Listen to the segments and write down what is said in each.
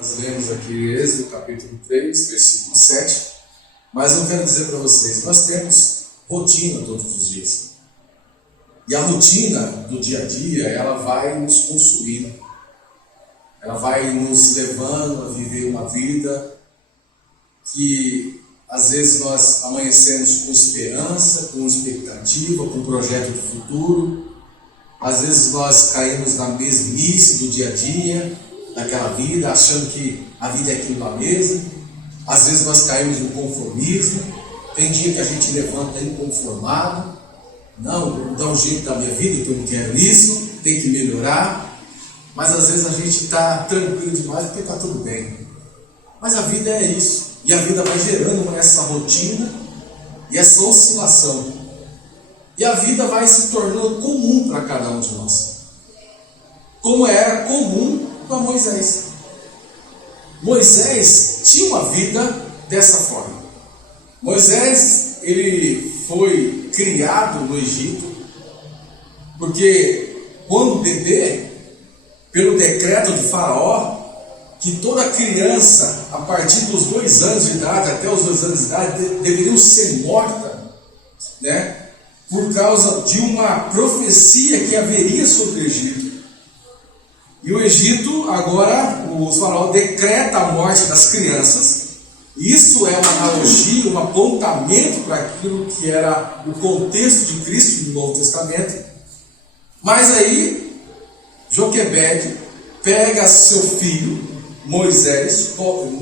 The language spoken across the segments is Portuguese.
Nós lemos aqui Êxodo capítulo 3, versículo 7, mas eu quero dizer para vocês, nós temos rotina todos os dias. E a rotina do dia a dia, ela vai nos consumindo. Ela vai nos levando a viver uma vida que às vezes nós amanhecemos com esperança, com expectativa, com projeto de futuro. Às vezes nós caímos na mesmice do dia a dia, daquela vida, achando que a vida é aquilo lá mesmo. Às vezes nós caímos no conformismo. Tem dia que a gente levanta inconformado. Não, vou dar um jeito da minha vida, que eu não quero isso, tem que melhorar. Mas às vezes a gente está tranquilo demais porque está tudo bem. Mas a vida é isso. E a vida vai gerando essa rotina e essa oscilação. E a vida vai se tornando comum para cada um de nós. Como era comum para Moisés. Moisés tinha uma vida dessa forma. Moisés, ele foi criado no Egito, porque quando bebê, pelo decreto de Faraó, que toda criança, a partir dos 2 anos de idade, até os 2 anos de idade, deveriam ser morta, né? Por causa de uma profecia que haveria sobre o Egito. E o Egito, agora, o Faraó decreta a morte das crianças. Isso é uma analogia, um apontamento para aquilo que era o contexto de Cristo no Novo Testamento. Mas aí, Joquebede pega seu filho, Moisés,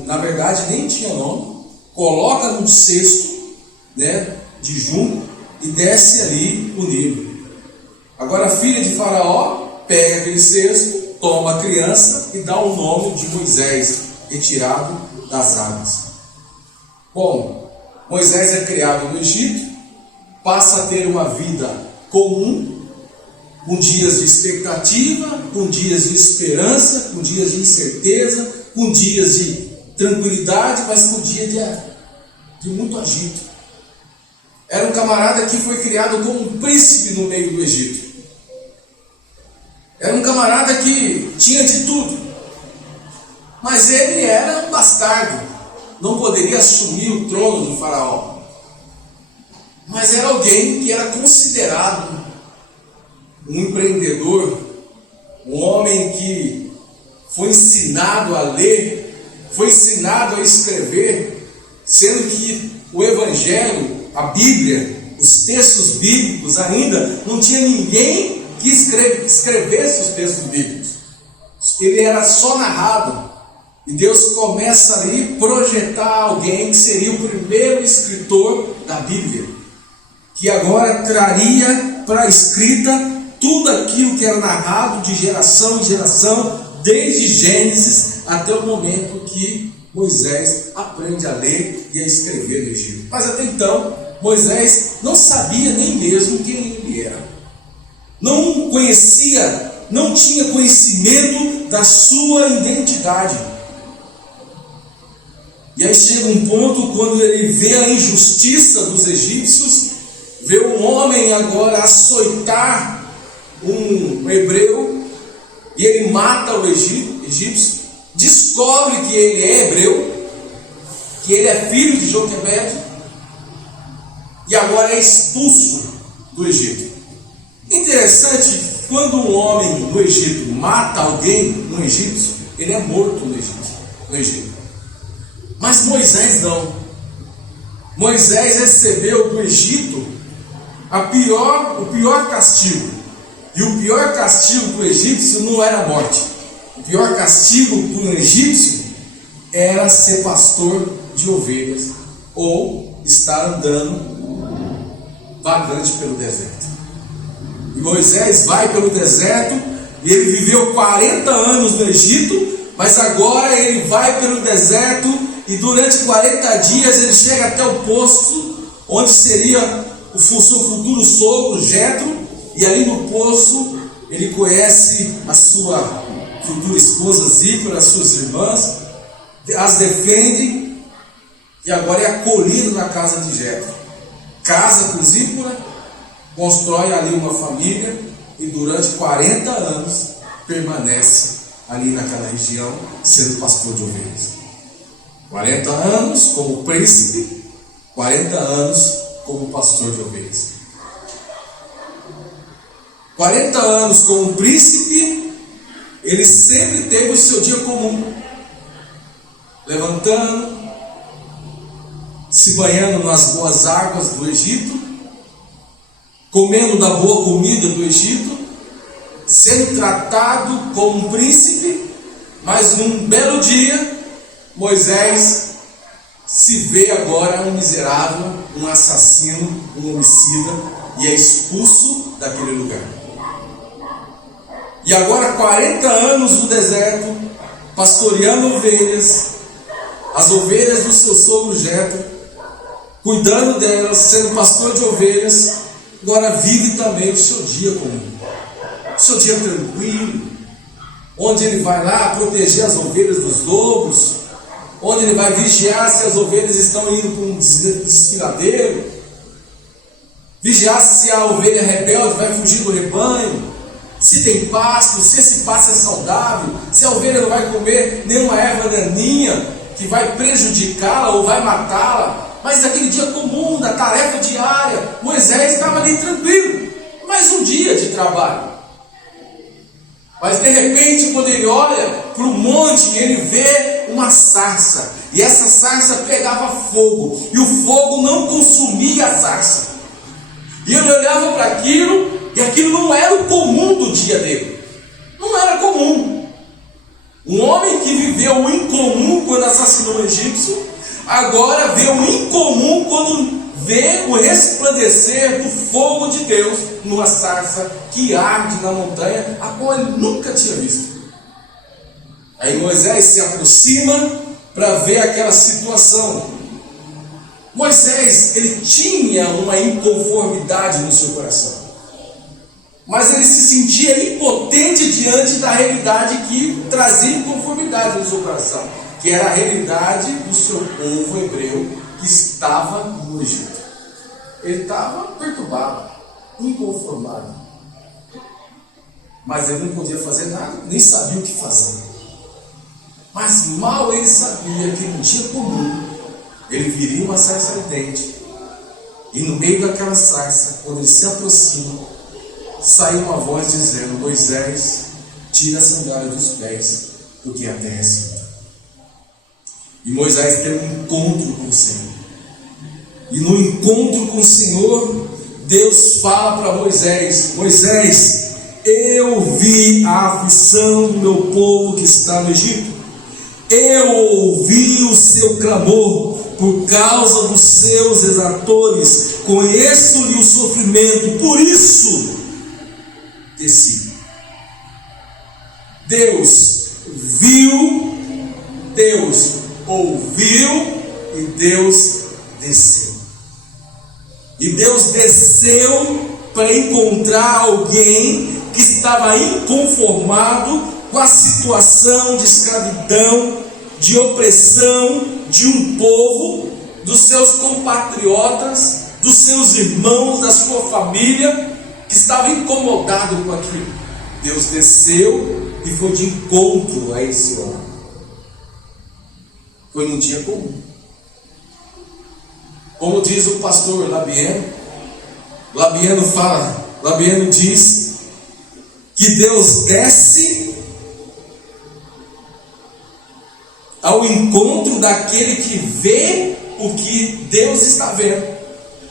na verdade nem tinha nome, coloca num cesto, né, de junco e desce ali o Nilo. Agora a filha de Faraó pega aquele cesto, toma a criança e dá o nome de Moisés, retirado das águas. Bom, Moisés é criado no Egito, passa a ter uma vida comum, com dias de expectativa, com dias de esperança, com dias de incerteza, com dias de tranquilidade, mas com dias de muito agito. Era um camarada que foi criado como um príncipe no meio do Egito. Era um camarada que tinha de tudo, mas ele era um bastardo, não poderia assumir o trono do Faraó. Mas era alguém que era considerado um empreendedor, um homem que foi ensinado a ler, foi ensinado a escrever, sendo que o Evangelho, a Bíblia, os textos bíblicos ainda, não tinha ninguém que escrevesse os textos bíblicos. Ele era só narrado. E Deus começa ali a projetar alguém que seria o primeiro escritor da Bíblia, que agora traria para a escrita tudo aquilo que era narrado de geração em geração, desde Gênesis até o momento que Moisés aprende a ler e a escrever no Egito. Mas até então, Moisés não sabia nem mesmo quem ele era. Não conhecia, não tinha conhecimento da sua identidade. E aí chega um ponto quando ele vê a injustiça dos egípcios, vê um homem agora açoitar um hebreu, e ele mata o egípcio, descobre que ele é hebreu, que ele é filho de Joquebede, e agora é expulso do Egito. Interessante, quando um homem no Egito mata alguém no egípcio, ele é morto no Egito. Mas Moisés não. Moisés recebeu do Egito o pior castigo. E o pior castigo para o egípcio não era a morte. O pior castigo para o egípcio era ser pastor de ovelhas ou estar andando vagante pelo deserto. E Moisés vai pelo deserto e ele viveu 40 anos no Egito, mas agora ele vai pelo deserto e durante 40 dias ele chega até o poço onde seria o seu futuro sogro, Jetro. E ali no poço, ele conhece a sua futura esposa Zípora, as suas irmãs, as defende e agora é acolhido na casa de Jetro. Casa com Zípora, constrói ali uma família e durante 40 anos permanece ali naquela região, sendo pastor de ovelhas. 40 anos como príncipe, 40 anos como pastor de ovelhas. 40 anos como príncipe, ele sempre teve o seu dia comum, levantando, se banhando nas boas águas do Egito, comendo da boa comida do Egito, sendo tratado como um príncipe. Mas num belo dia, Moisés se vê agora um miserável, um assassino, um homicida, e é expulso daquele lugar. E agora 40 anos no deserto, pastoreando ovelhas, as ovelhas do seu sogro Jetro, cuidando delas, sendo pastor de ovelhas, agora vive também o seu dia comum, o seu dia tranquilo, onde ele vai lá proteger as ovelhas dos lobos, onde ele vai vigiar se as ovelhas estão indo para um desfiladeiro, vigiar se a ovelha rebelde vai fugir do rebanho, se tem pasto, se esse pasto é saudável, se a ovelha não vai comer nenhuma erva daninha que vai prejudicá-la ou vai matá-la. Mas naquele dia comum, da tarefa diária, Moisés estava ali tranquilo, mais um dia de trabalho. Mas de repente, quando ele olha para o monte, ele vê uma sarça, e essa sarça pegava fogo, e o fogo não consumia a sarça. E ele olhava para aquilo, e aquilo não era o comum do dia dele, não era comum. Um homem que viveu o incomum quando assassinou um egípcio, agora vê o incomum quando vê o resplandecer do fogo de Deus numa sarça que arde na montanha, a qual ele nunca tinha visto. Aí Moisés se aproxima para ver aquela situação. Moisés, ele tinha uma inconformidade no seu coração, mas ele se sentia impotente diante da realidade que trazia inconformidade no seu coração, que era a realidade do seu povo hebreu que estava no Egito. Ele estava perturbado, inconformado, mas ele não podia fazer nada, nem sabia o que fazer. Mas mal ele sabia que no dia comum ele viria uma sarça ardente, e no meio daquela sarça, quando ele se aproxima, saiu uma voz dizendo: Moisés, tira a sandália dos pés, porque a terra é santa. E Moisés teve um encontro com o Senhor. E no encontro com o Senhor, Deus fala para Moisés: Moisés, eu vi a aflição do meu povo que está no Egito. Eu ouvi o seu clamor por causa dos seus exatores. Conheço-lhe o sofrimento, por isso desci. Deus viu, Deus ouviu e Deus desceu. E Deus desceu para encontrar alguém que estava inconformado com a situação de escravidão, de opressão de um povo, dos seus compatriotas, dos seus irmãos, da sua família, que estava incomodado com aquilo. Deus desceu e foi de encontro a esse homem. Foi num dia comum. Como diz o pastor Labieno diz que Deus desce ao encontro daquele que vê o que Deus está vendo,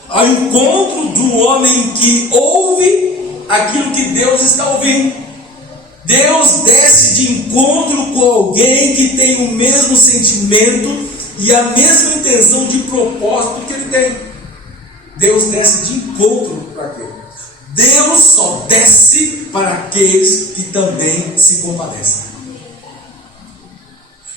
ao encontro do homem que ouve aquilo que Deus está ouvindo. Deus desce de encontro com alguém que tem o mesmo sentimento e a mesma intenção de propósito que ele tem. Deus desce de encontro para aquele. Deus só desce para aqueles que também se compadecem.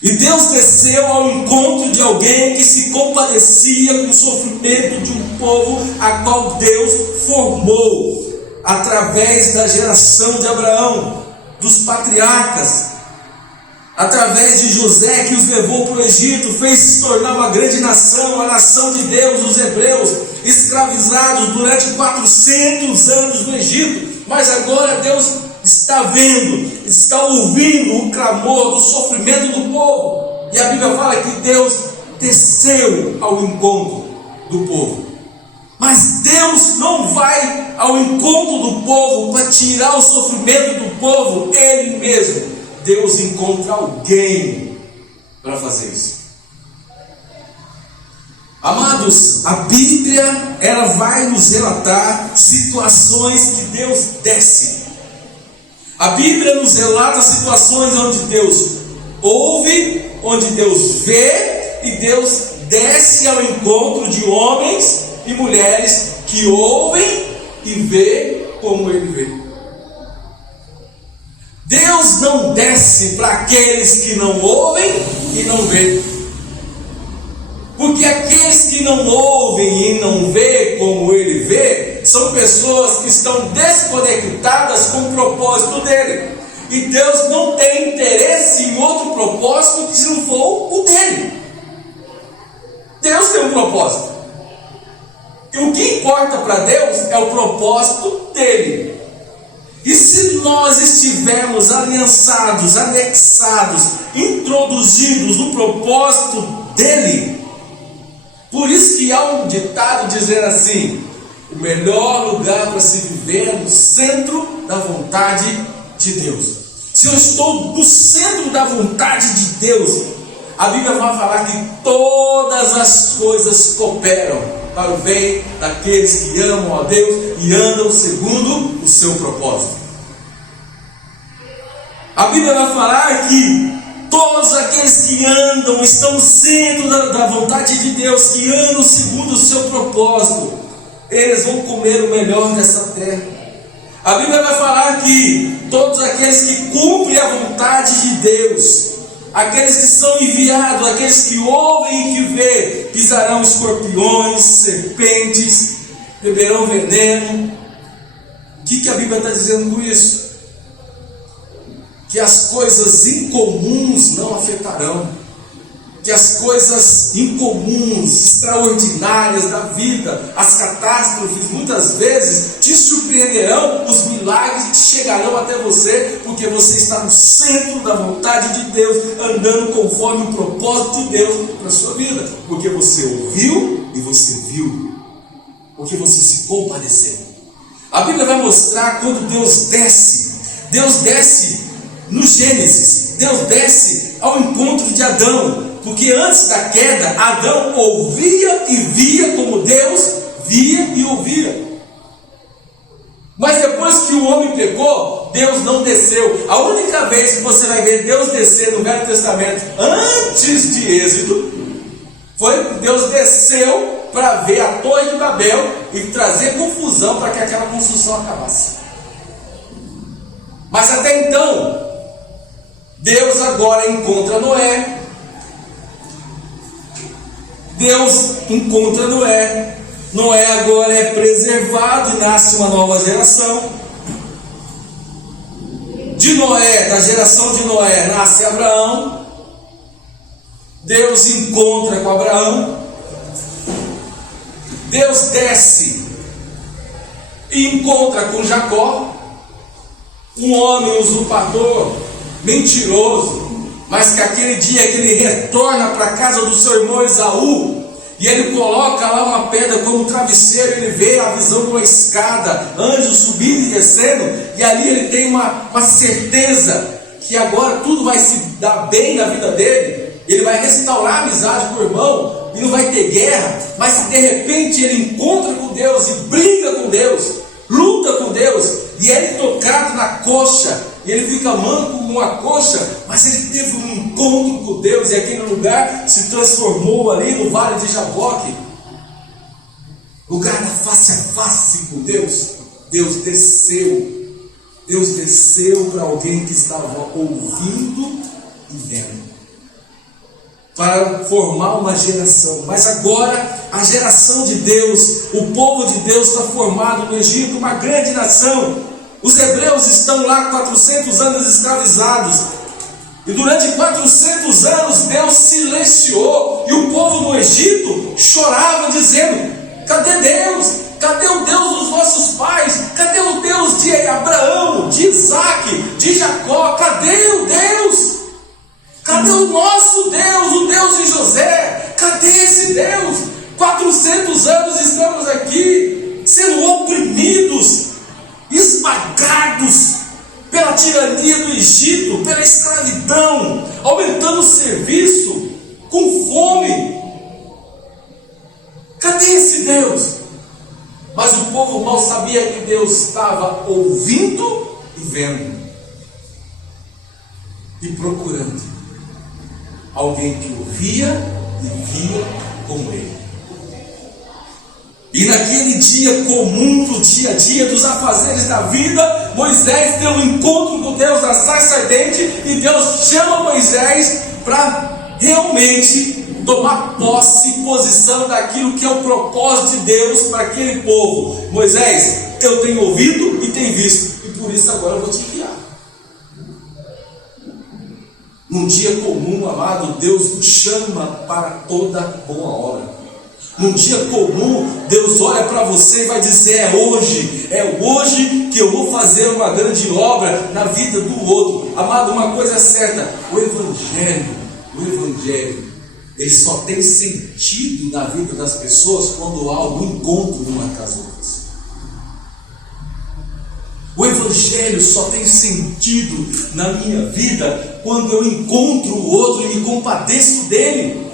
E Deus desceu ao encontro de alguém que se compadecia com o sofrimento de um povo a qual Deus formou através da geração de Abraão, dos patriarcas, através de José, que os levou para o Egito, fez se tornar uma grande nação, a nação de Deus, os hebreus, escravizados durante 400 anos no Egito. Mas agora Deus está vendo, está ouvindo o clamor do sofrimento do povo. E a Bíblia fala que Deus desceu ao encontro do povo. Mas Deus não vai ao encontro do povo para tirar o sofrimento do povo Ele mesmo. Deus encontra alguém para fazer isso. Amados, a Bíblia, ela vai nos relatar situações que Deus desce. A Bíblia nos relata situações onde Deus ouve, onde Deus vê, e Deus desce ao encontro de homens e mulheres que ouvem e vê como Ele vê. Deus não desce para aqueles que não ouvem e não vê. Porque aqueles que não ouvem e não vê como Ele vê, são pessoas que estão desconectadas com o propósito dEle. E Deus não tem interesse em outro propósito que não for o dEle. Deus tem um propósito. E o que importa para Deus é o propósito dEle. E se nós estivermos aliançados, anexados, introduzidos no propósito dEle, por isso que há um ditado dizendo assim: o melhor lugar para se viver é no centro da vontade de Deus. Se eu estou no centro da vontade de Deus, a Bíblia vai falar que todas as coisas cooperam para o bem daqueles que amam a Deus e andam segundo o seu propósito. A Bíblia vai falar que todos aqueles que andam, estão no centro da vontade de Deus, que andam segundo o seu propósito, eles vão comer o melhor dessa terra. A Bíblia vai falar que todos aqueles que cumprem a vontade de Deus, aqueles que são enviados, aqueles que ouvem e que vê, pisarão escorpiões, serpentes, beberão veneno. O que a Bíblia está dizendo com isso? Que as coisas incomuns não afetarão, que as coisas incomuns, extraordinárias da vida, as catástrofes, muitas vezes te surpreenderão, os milagres chegarão até você, porque você está no centro da vontade de Deus, andando conforme o propósito de Deus para a sua vida, porque você ouviu e você viu, porque você se compadeceu. A Bíblia vai mostrar quando Deus desce no Gênesis, Deus desce ao encontro de Adão, porque antes da queda, Adão ouvia e via como Deus via e ouvia. Mas depois que o homem pecou, Deus não desceu. A única vez que você vai ver Deus descer no Velho Testamento, antes de Êxodo, foi que Deus desceu para ver a Torre de Babel e trazer confusão para que aquela construção acabasse. Mas até então, Deus agora encontra Noé. Deus encontra Noé. Noé agora é preservado e nasce uma nova geração. De Noé, da geração de Noé, nasce Abraão. Deus encontra com Abraão. Deus desce e encontra com Jacó, um homem usurpador, mentiroso, mas que aquele dia que ele retorna para a casa do seu irmão Esaú, e ele coloca lá uma pedra como travesseiro, ele vê a visão de uma escada, anjos subindo e descendo, e ali ele tem uma certeza que agora tudo vai se dar bem na vida dele, ele vai restaurar a amizade com o irmão, e não vai ter guerra, mas se de repente ele encontra com Deus e briga com Deus, luta com Deus, e ele tocado na coxa, e ele fica manco com uma coxa, mas ele teve um encontro com Deus, e aquele lugar se transformou ali no Vale de Jaboque, lugar da face a face com Deus. Deus desceu para alguém que estava ouvindo e vendo, para formar uma geração. Mas agora a geração de Deus, o povo de Deus está formado no Egito, uma grande nação. Os hebreus estão lá 400 anos escravizados, e durante 400 anos Deus silenciou, e o povo no Egito chorava dizendo: cadê Deus? Cadê o Deus dos nossos pais? Cadê o Deus de Abraão, de Isaac, de Jacó? Cadê o Deus? Cadê o nosso Deus, o Deus de José? Cadê esse Deus? 400 anos estamos aqui, sendo oprimidos, esmagados pela tirania do Egito, pela escravidão, aumentando o serviço, com fome. Cadê esse Deus? Mas o povo mal sabia que Deus estava ouvindo e vendo, e procurando alguém que ouvia e via como ele. E naquele dia comum do dia a dia, dos afazeres da vida, Moisés tem um encontro com Deus na sarça ardente, e Deus chama Moisés para realmente tomar posse e posição daquilo que é o propósito de Deus para aquele povo. Moisés, eu tenho ouvido e tenho visto, e por isso agora eu vou te enviar. Num dia comum, amado, Deus nos chama para toda boa obra. Num dia comum, Deus olha para você e vai dizer: é hoje que eu vou fazer uma grande obra na vida do outro. Amado, uma coisa é certa: o Evangelho, ele só tem sentido na vida das pessoas quando há um encontro uma com as outras. O Evangelho só tem sentido na minha vida quando eu encontro o outro e me compadeço dele.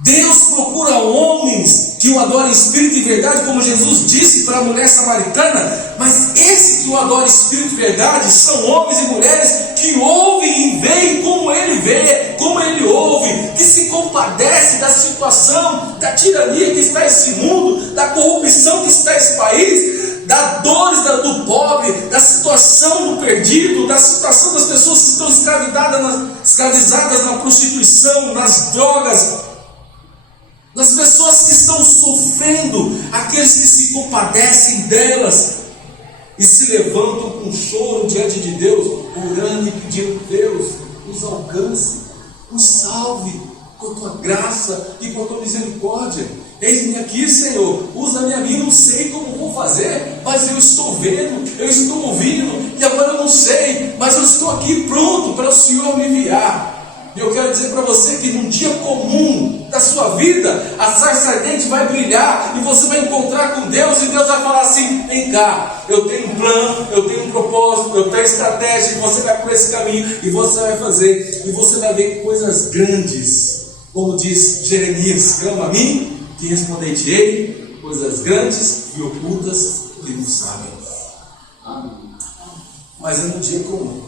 Deus procura homens que o adorem em espírito e verdade, como Jesus disse para a mulher samaritana. Mas esses que o adoram em espírito e verdade são homens e mulheres que ouvem e veem como ele vê, como ele ouve, que se compadece da situação, da tirania que está esse mundo, da corrupção que está esse país, das dores do pobre, da situação do perdido, da situação das pessoas que estão escravizadas na prostituição, nas drogas, das pessoas que estão sofrendo, aqueles que se compadecem delas e se levantam com choro diante de Deus, orando e pedindo: Deus, nos alcance, nos salve com a tua graça e com a tua misericórdia. Eis-me aqui, Senhor, usa minha vida. Não sei como vou fazer, mas eu estou vendo, eu estou ouvindo, e agora eu não sei, mas eu estou aqui pronto para o Senhor me enviar. E eu quero dizer para você que num dia comum da sua vida, a sarça ardente vai brilhar e você vai encontrar com Deus, e Deus vai falar assim: vem cá, eu tenho um plano, eu tenho um propósito, eu tenho estratégia, e você vai por esse caminho, e você vai fazer, e você vai ver coisas grandes, como diz Jeremias: clama a mim, que responder-te-ei, coisas grandes e ocultas que não sabem. Mas é no dia comum.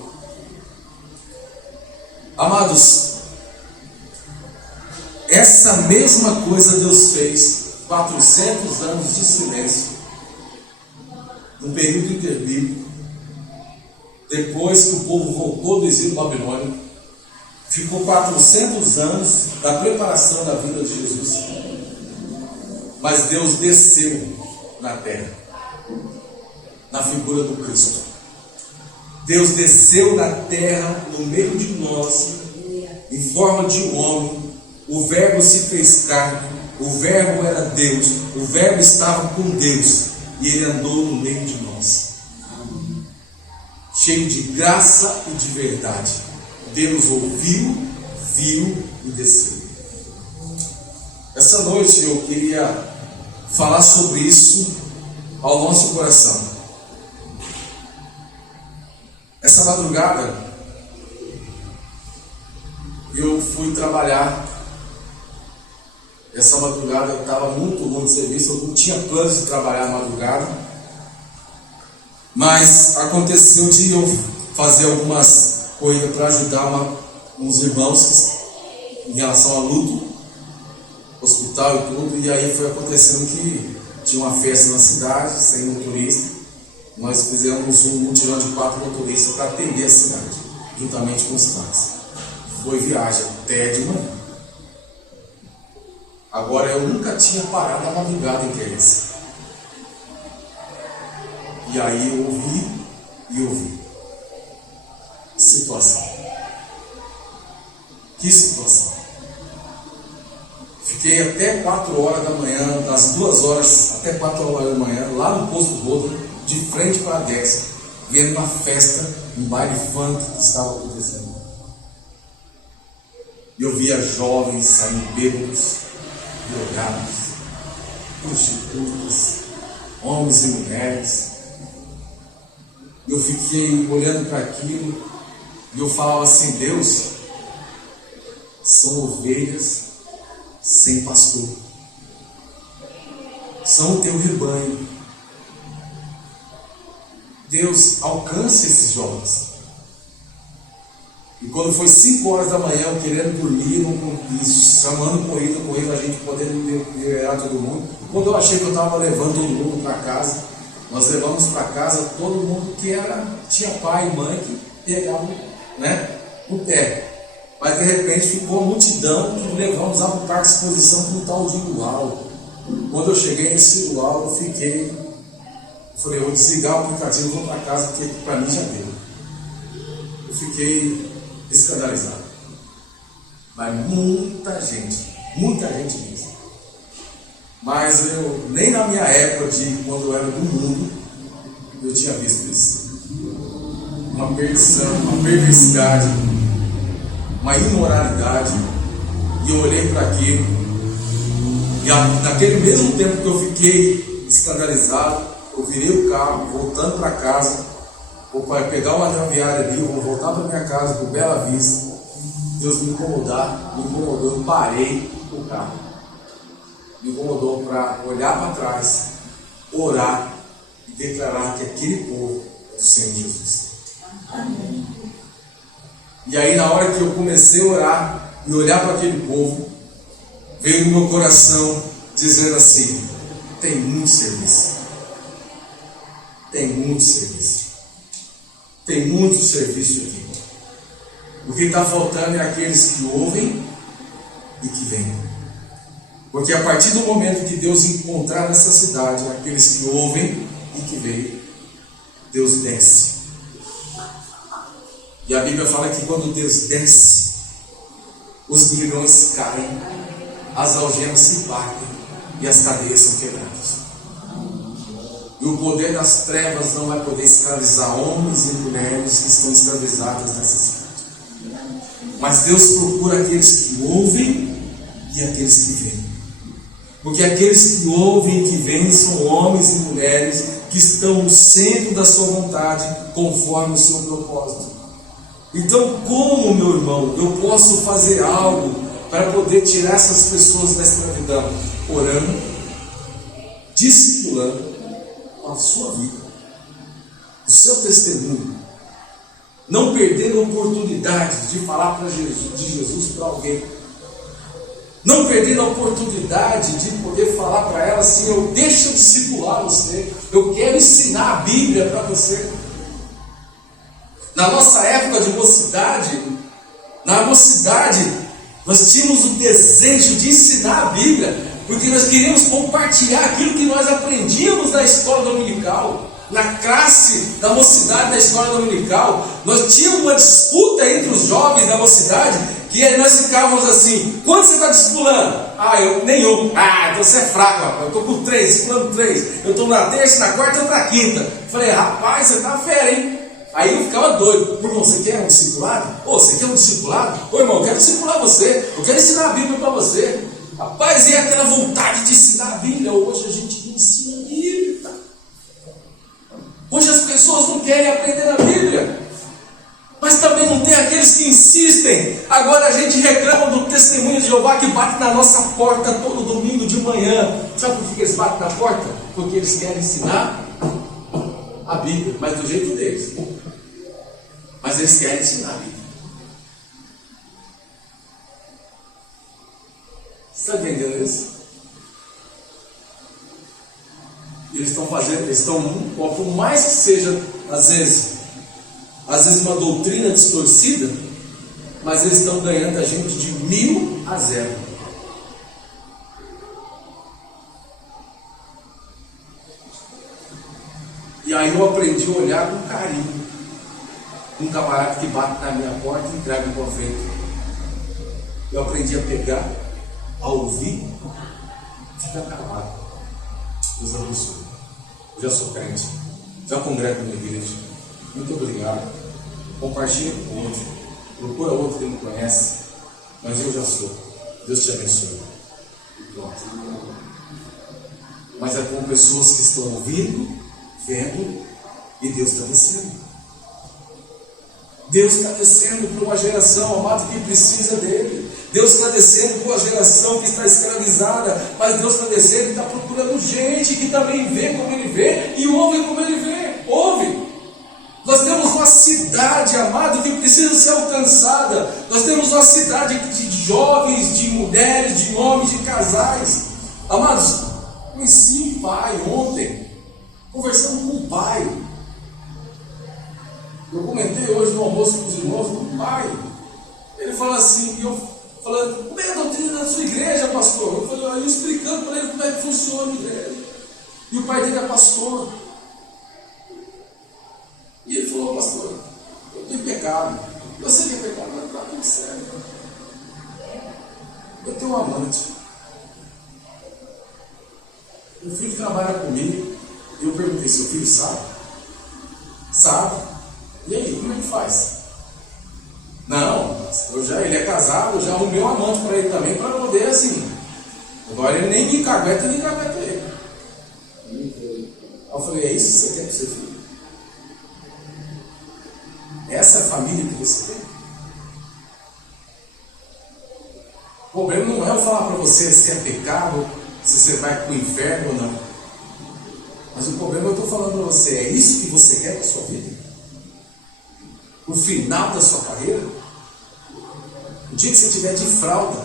Amados, essa mesma coisa Deus fez 400 anos de silêncio, no período interbíblico, depois que o povo voltou do exílio babilônico. Ficou 400 anos da preparação da vinda de Jesus, mas Deus desceu na terra, na figura do Cristo. Deus desceu na terra, no meio de nós, em forma de um homem. O Verbo se fez carne, o Verbo era Deus, o Verbo estava com Deus, e Ele andou no meio de nós, cheio de graça e de verdade. Deus ouviu, viu e desceu. Essa noite eu queria falar sobre isso ao nosso coração. Essa madrugada eu fui trabalhar. Essa madrugada eu estava muito longe de serviço, eu não tinha planos de trabalhar na madrugada, mas aconteceu de eu fazer algumas corridas para ajudar uns irmãos em relação a luto, hospital e tudo. E aí foi acontecendo que tinha uma festa na cidade, sem motorista. Nós fizemos um mutirão de 4 motoristas para atender a cidade, juntamente com os táxis. Foi viagem até de manhã. Agora, eu nunca tinha parado a madrugada em Querência. E aí eu ouvi. Situação. Que situação. Fiquei até 4 horas da manhã, das 2 horas até 4 horas da manhã, lá no posto Rodo, de frente para a Dex, vendo uma festa, um baile funk que estava acontecendo. Eu via jovens saindo bêbados, drogados, prostitutas, homens e mulheres. Eu fiquei olhando para aquilo e eu falava assim: Deus, são ovelhas sem pastor, são o teu rebanho. Deus, alcance esses jovens. E quando foi 5 horas da manhã, eu querendo dormir, chamando corrida, a gente podendo liberar todo mundo. Quando eu achei que eu estava levando todo mundo para casa, nós levamos para casa todo mundo que tinha pai e mãe que pegavam, o pé. Mas de repente ficou a multidão que levamos a um parque de exposição para um tal de luau. Quando eu cheguei nesse luau, eu falei, eu vou desligar o aplicativo e vou para casa, porque para mim já deu. Eu fiquei escandalizado. Mas muita gente mesmo. Mas eu, nem na minha época quando eu era do mundo, eu tinha visto isso. Uma perdição, uma perversidade, uma imoralidade. E eu olhei para aquilo, e naquele mesmo tempo que eu fiquei escandalizado, eu virei o carro, voltando para casa, vou pegar uma rodoviária ali, vou voltar para minha casa, para Bela Vista. Deus me incomodou, eu parei o carro. Me incomodou para olhar para trás, orar e declarar que aquele povo é do Senhor Jesus. Amém. E aí, na hora que eu comecei a orar e olhar para aquele povo, veio no meu coração dizendo assim: tem muito serviço. Tem muito serviço. Tem muito serviço aqui. O que está faltando é aqueles que ouvem e que vêm. Porque a partir do momento que Deus encontrar nessa cidade aqueles que ouvem e que vêm, Deus desce. E a Bíblia fala que quando Deus desce, os grilhões caem, as algemas se partem e as cadeias são quebradas. E o poder das trevas não vai poder escravizar homens e mulheres que estão escravizados nessa cidade. Mas Deus procura aqueles que ouvem e aqueles que veem. Porque aqueles que ouvem e que veem são homens e mulheres que estão no centro da sua vontade, conforme o seu propósito. Então, como, meu irmão, eu posso fazer algo para poder tirar essas pessoas da escravidão? Orando, discipulando a sua vida, o seu testemunho, não perdendo a oportunidade de falar de Jesus para alguém, não perdendo a oportunidade de poder falar para ela assim: eu deixo discipular você, eu quero ensinar a Bíblia para você. Na nossa época de mocidade, nós tínhamos o desejo de ensinar a Bíblia, porque nós queríamos compartilhar aquilo que nós aprendíamos na escola dominical, na classe da mocidade da escola dominical. Nós tínhamos uma disputa entre os jovens da mocidade, que nós ficávamos assim: quanto você está discipulando? Eu nenhum. Então você é fraco, rapaz. Eu estou com 3, discipulando 3. Eu estou na terça, na quarta e outra quinta. Falei: rapaz, você está fera, hein? Aí eu ficava doido. Irmão, você quer um discipulado? Você quer um discipulado? Irmão, eu quero discipular você. Eu quero ensinar a Bíblia para você. Rapaz, e aquela vontade de ensinar a Bíblia? Hoje a gente não ensina a Bíblia. Hoje as pessoas não querem aprender a Bíblia. Mas também não tem aqueles que insistem. Agora a gente reclama do testemunho de Jeová que bate na nossa porta todo domingo de manhã. Sabe por que eles batem na porta? Porque eles querem ensinar a Bíblia, mas do jeito deles. Mas eles querem ensinar a Bíblia. Você está entendendo isso? Eles estão, por mais que seja, às vezes uma doutrina distorcida, mas eles estão ganhando a gente de 1000 a 0. E aí eu aprendi a olhar com carinho um camarada que bate na minha porta e entrega um panfleto. Eu aprendi a pegar a ouvir, fica calado. Deus abençoe. Eu já sou crente, já congrego na igreja. Muito obrigado. Compartilha com outro. Procura outro que não conhece. Mas eu já sou. Deus te abençoe. E pronto. Mas é com pessoas que estão ouvindo, vendo, e Deus está descendo. Deus está descendo para uma geração, amado, que precisa dele. Deus está descendo para uma geração que está escravizada, mas Deus está descendo e está procurando gente que também vê como ele vê e ouve como ele vê. Ouve. Nós temos uma cidade, amado, que precisa ser alcançada. Nós temos uma cidade de jovens, de mulheres, de homens, de casais. Amados, conheci um pai ontem, conversando com o pai. Eu comentei hoje no almoço com os irmãos, com o pai. Ele fala assim, e eu falando, como é a doutrina da sua igreja, pastor? Eu explicando para ele como é que funciona a igreja. E o pai dele é pastor. E ele falou, pastor, eu tenho pecado. Eu sei que é pecado, mas está tudo certo. Eu tenho um amante. O filho trabalha comigo. E eu perguntei, seu filho sabe? Sabe? E aí, como é que faz? Não, ele é casado, eu já arrumei um amante para ele também, para poder assim. Agora ele nem me cagueta, nem cagueta ele. Aí eu falei, é isso que você quer para o seu filho? Essa é a família que você tem? O problema não é eu falar para você se é pecado, se você vai para o inferno ou não. Mas o problema eu estou falando para você, é isso que você quer para a sua vida? O final da sua carreira? O dia que você estiver de fralda,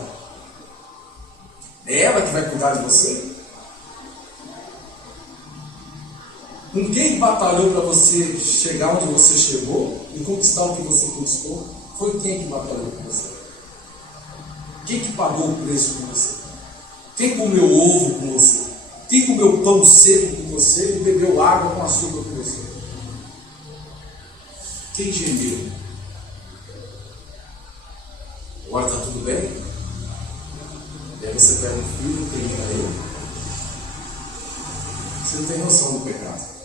é ela que vai cuidar de você? Com quem batalhou para você chegar onde você chegou e conquistar o que você conquistou? Foi quem que batalhou com você? Quem que pagou o preço com você? Quem comeu ovo com você? Quem comeu pão seco com você e bebeu água com açúcar com você? Quem gemeu? Agora está tudo bem? E aí você pega um filho e termina ele. Você não tem noção do pecado.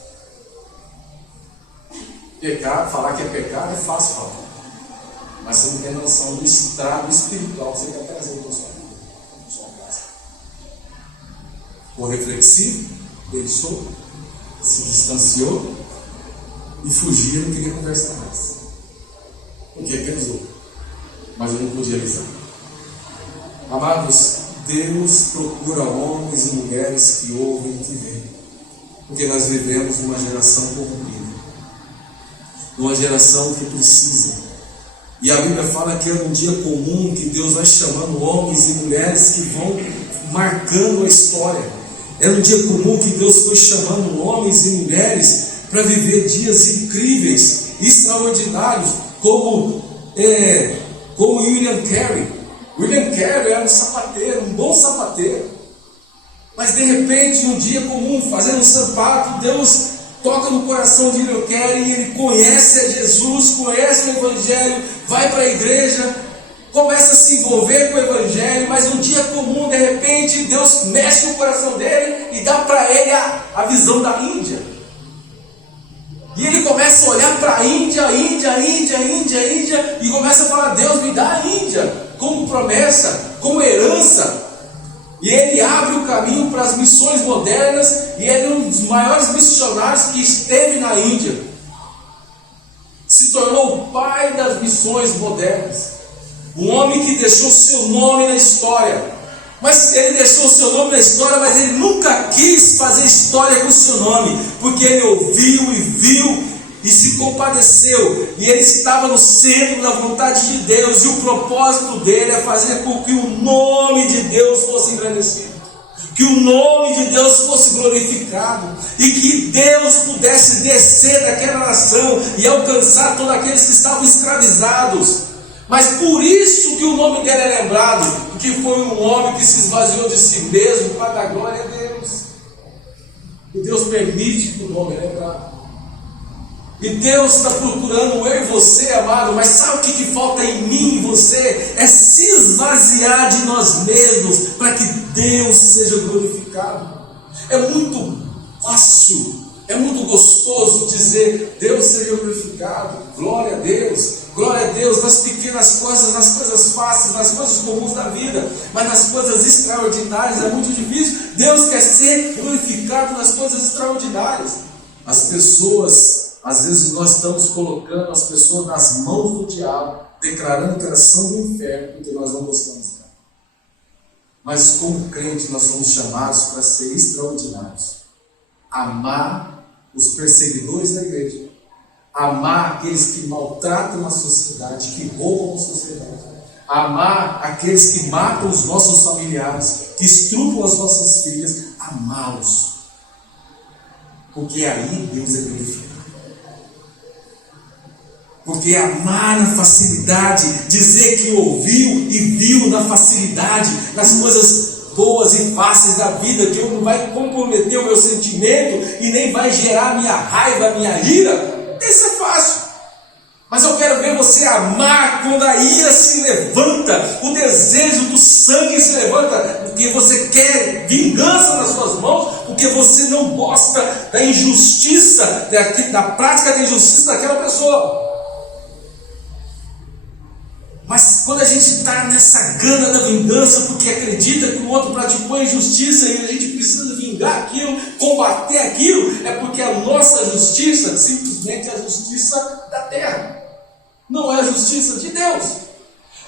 Pecado, falar que é pecado é fácil falar. Mas você não tem noção do estrago espiritual que você quer trazer para a sua casa. Ficou reflexivo, pensou, se distanciou e fugia, não queria conversar mais. Porque aqueles outros. Mas eu não podia avisar. Amados, Deus procura homens e mulheres que ouvem e que veem. Porque nós vivemos numa geração corrompida. Uma geração que precisa. E a Bíblia fala que é um dia comum que Deus vai chamando homens e mulheres que vão marcando a história. É um dia comum que Deus foi chamando homens e mulheres para viver dias incríveis, extraordinários, como William Carey. William Carey era um sapateiro, um bom sapateiro. Mas de repente, um dia comum, fazendo um sapato, Deus toca no coração de William Carey e ele conhece a Jesus, conhece o Evangelho, vai para a igreja, começa a se envolver com o Evangelho, mas um dia comum, de repente, Deus mexe no coração dele e dá para ele a visão da Índia. E ele começa a olhar para a Índia, e começa a falar, Deus me dá a Índia, como promessa, como herança. E ele abre o caminho para as missões modernas, e ele é um dos maiores missionários que esteve na Índia. Se tornou o pai das missões modernas. Um homem que deixou seu nome na história. Mas ele deixou seu nome na história, mas ele nunca quis fazer história com seu nome, porque ele ouviu e viu e se compadeceu, e ele estava no centro da vontade de Deus, e o propósito dele é fazer com que o nome de Deus fosse engrandecido, que o nome de Deus fosse glorificado, e que Deus pudesse descer daquela nação e alcançar todos aqueles que estavam escravizados. Mas por isso que o nome dele é lembrado, porque foi um homem que se esvaziou de si mesmo para dar glória a Deus. E Deus permite que o nome é lembrado. E Deus está procurando eu e você, amado, mas sabe o que falta em mim e você? É se esvaziar de nós mesmos, para que Deus seja glorificado. É muito fácil, é muito gostoso dizer, Deus seja glorificado, glória a Deus, nas pequenas coisas, nas coisas fáceis, nas coisas comuns da vida, mas nas coisas extraordinárias é muito difícil. Deus quer ser glorificado nas coisas extraordinárias. As pessoas, às vezes nós estamos colocando as pessoas nas mãos do diabo, declarando que elas são do inferno, porque nós não gostamos dela. Mas como crente nós somos chamados para ser extraordinários. Amar os perseguidores da igreja, amar aqueles que maltratam a sociedade, que roubam a sociedade, amar aqueles que matam os nossos familiares, que estrupam as nossas filhas, amá-los, porque aí Deus é glorificado. Porque amar na facilidade, dizer que ouviu e viu na facilidade, nas coisas boas e fáceis da vida, que não vai comprometer o meu sentimento e nem vai gerar minha raiva, minha ira, isso é fácil. Mas eu quero ver você amar quando a ira se levanta, o desejo do sangue se levanta, porque você quer vingança nas suas mãos, porque você não gosta da injustiça, da prática da injustiça daquela pessoa. Mas quando a gente está nessa gana da vingança, porque acredita que o outro praticou a injustiça e a gente precisa vingar aquilo, combater aquilo, é porque a nossa justiça simplesmente é a justiça da terra, não é a justiça de Deus.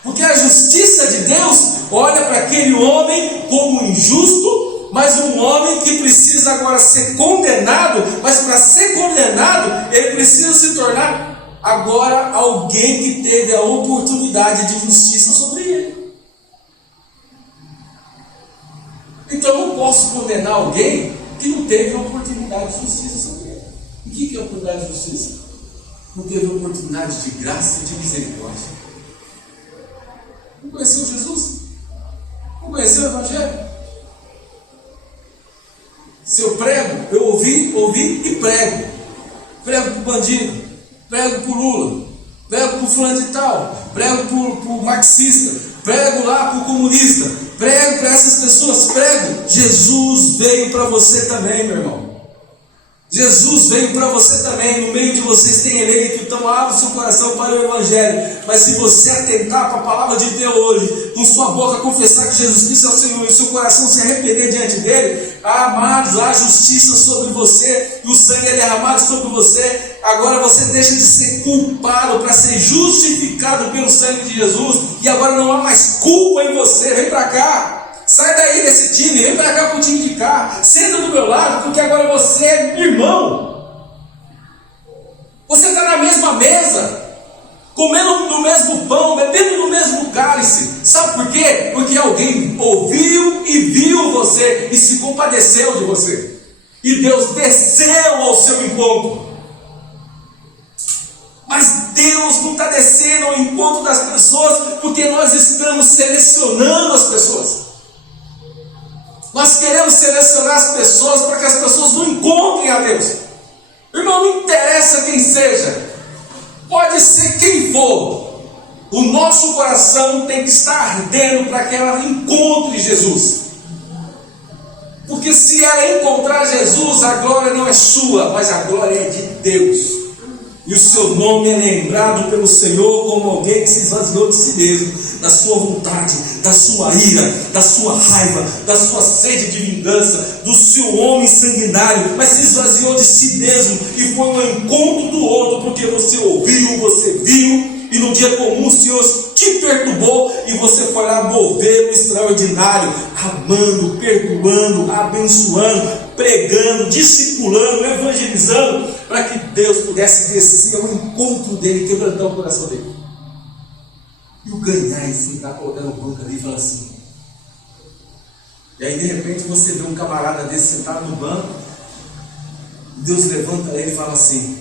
Porque a justiça de Deus olha para aquele homem como injusto, mas um homem que precisa agora ser condenado, mas para ser condenado, ele precisa se tornar agora alguém que teve a oportunidade de justiça sobre ele. Então eu não posso condenar alguém que não teve a oportunidade de justiça sobre ele. E o que é a oportunidade de justiça? Não teve a oportunidade de graça e de misericórdia. Não conheceu Jesus? Não conheceu o Evangelho? Se eu prego, eu ouvi e prego. Prego para o bandido, prego para o Lula, prego para o fulano de tal, prego para o marxista, prego lá para o comunista, prego para essas pessoas, prego. Jesus veio para você também, meu irmão. Jesus veio para você também. No meio de vocês tem eleito, então abre o seu coração para o Evangelho. Mas se você atentar para a palavra de Deus hoje, com sua boca confessar que Jesus Cristo é o Senhor, e seu coração se arrepender diante dele, amados, há justiça sobre você, e o sangue é derramado sobre você. Agora você deixa de ser culpado para ser justificado pelo sangue de Jesus, e agora não há mais culpa em você. Vem para cá. Sai daí desse time, vem para cá para o time de cá, senta do meu lado, porque agora você é irmão. Você está na mesma mesa, comendo do mesmo pão, bebendo do mesmo cálice. Sabe por quê? Porque alguém ouviu e viu você e se compadeceu de você. E Deus desceu ao seu encontro. Mas Deus não está descendo ao encontro das pessoas porque nós estamos selecionando as pessoas. Nós queremos selecionar as pessoas para que as pessoas não encontrem a Deus. Irmão, não interessa quem seja, pode ser quem for, o nosso coração tem que estar ardendo para que ela encontre Jesus. Porque se ela encontrar Jesus, a glória não é sua, mas a glória é de Deus. E o seu nome é lembrado pelo Senhor como alguém que se esvaziou de si mesmo, da sua vontade, da sua ira, da sua raiva, da sua sede de vingança, do seu homem sanguinário, mas se esvaziou de si mesmo e foi ao encontro do outro, porque você ouviu, você viu, e no dia comum o Senhor te perturbou e você foi lá mover o extraordinário, amando, perdoando, abençoando, pregando, discipulando, evangelizando, para que Deus pudesse descer ao encontro dele, quebrantar o coração dele. E o ganhar e sentar colocando o banco ali e falar assim. E aí de repente você vê um camarada desse sentado no banco, Deus levanta ele e fala assim: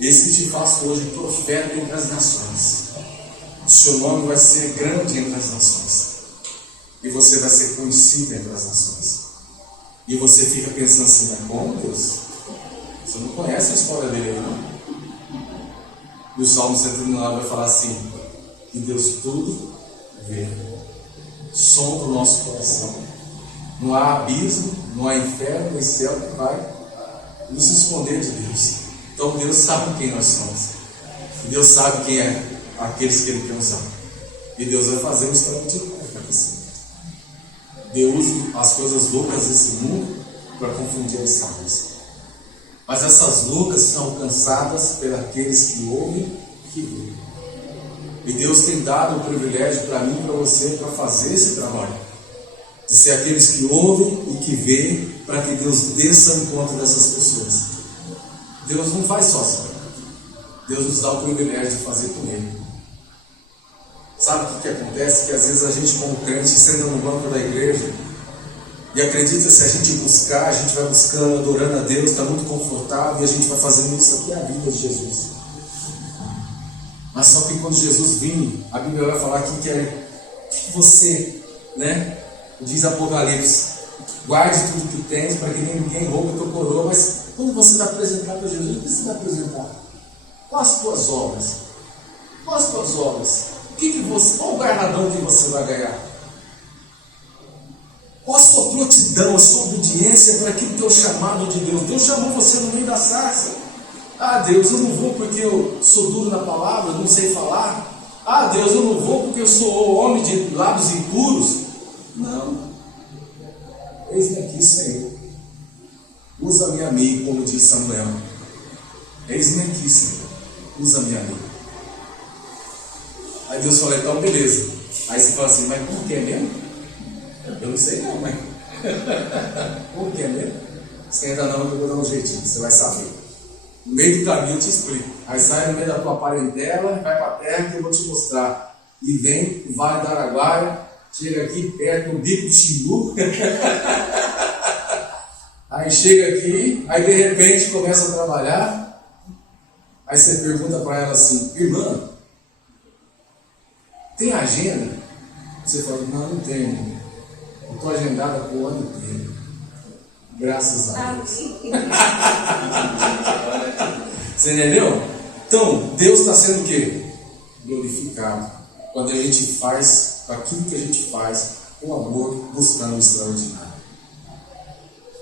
eis que te faço hoje profeta entre as nações. O seu nome vai ser grande entre as nações. E você vai ser conhecido entre as nações. E você fica pensando assim: mas como, Deus? Você não conhece a história dele aí, não? E o Salmo 139 vai falar assim: que Deus tudo vê, som do nosso coração. Não há abismo, não há inferno, nem céu que vai nos esconder de Deus. Então Deus sabe quem nós somos. Deus sabe quem é aqueles que Ele quer usar. E Deus vai fazer um extraordinário para você. Deus usa as coisas loucas desse mundo para confundir as sábias. Mas essas loucas são alcançadas por aqueles que ouvem e que veem. E Deus tem dado o privilégio para mim e para você para fazer esse trabalho. De ser aqueles que ouvem e que veem, para que Deus desça ao encontro dessas pessoas. Deus não faz sozinho. Deus nos dá o privilégio de fazer com Ele. Sabe o que acontece? Que às vezes a gente, como crente, senta no banco da igreja e acredita que se a gente buscar, a gente vai buscando, adorando a Deus, está muito confortável e a gente vai fazendo isso até a vida de Jesus. Mas só que quando Jesus vir, a Bíblia vai falar aqui que você, diz Apocalipse, guarde tudo que tens para que ninguém roube a tua coroa. Mas quando você vai apresentar para Jesus, o que você vai apresentar? Quais as tuas obras? Quais as tuas obras? Qual o galardão que você vai ganhar? Qual a sua prontidão, a sua obediência para aquilo que é o chamado de Deus? Deus chamou você no meio da sarça. Ah, Deus, eu não vou porque eu sou duro na palavra, eu não sei falar. Ah, Deus, eu não vou porque eu sou homem de lábios impuros. Não. Eis-me aqui, Senhor. Usa-me a mim, como diz Samuel. Eis-me aqui, Senhor. Usa-me a mim. Aí Deus fala, então beleza. Aí você fala assim, mas por que mesmo? Eu não sei não, mas por que mesmo? Você ainda não, eu vou dar um jeitinho, você vai saber. No meio do caminho eu te explico. Aí sai no meio da tua parentela, vai para a terra que eu vou te mostrar. E vem o Vale do Araguaia, chega aqui perto do bico do Xingu. Aí chega aqui, aí de repente começa a trabalhar. Aí você pergunta para ela assim, irmã, tem agenda? Você fala, não tenho. Eu estou agendada para o ano inteiro. Graças a Deus. Você entendeu? Então, Deus está sendo o quê? Glorificado. Quando a gente faz aquilo que a gente faz com amor, buscando o extraordinário.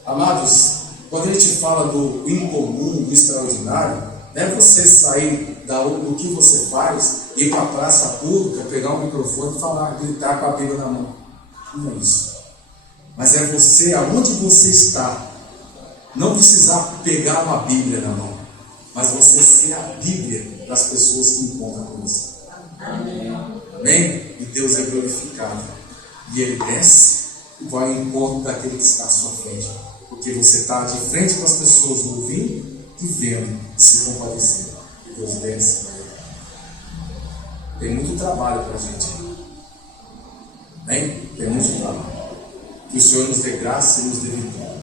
Amados, quando a gente fala do incomum, do extraordinário, não é você sair do que você faz, ir para a praça pública, pegar um microfone e falar, gritar com a Bíblia na mão. Não é isso. Mas é você, aonde você está, não precisar pegar uma Bíblia na mão, mas você ser a Bíblia das pessoas que encontram com você. Amém? Amém? E Deus é glorificado. E Ele desce e vai ao encontro daquele que está à sua frente. Porque você está de frente com as pessoas, ouvindo e vendo, e se compadecendo. E Deus desce. Tem muito trabalho para a gente. Amém? Tem muito trabalho. Que o Senhor nos dê graça e nos dê vitória.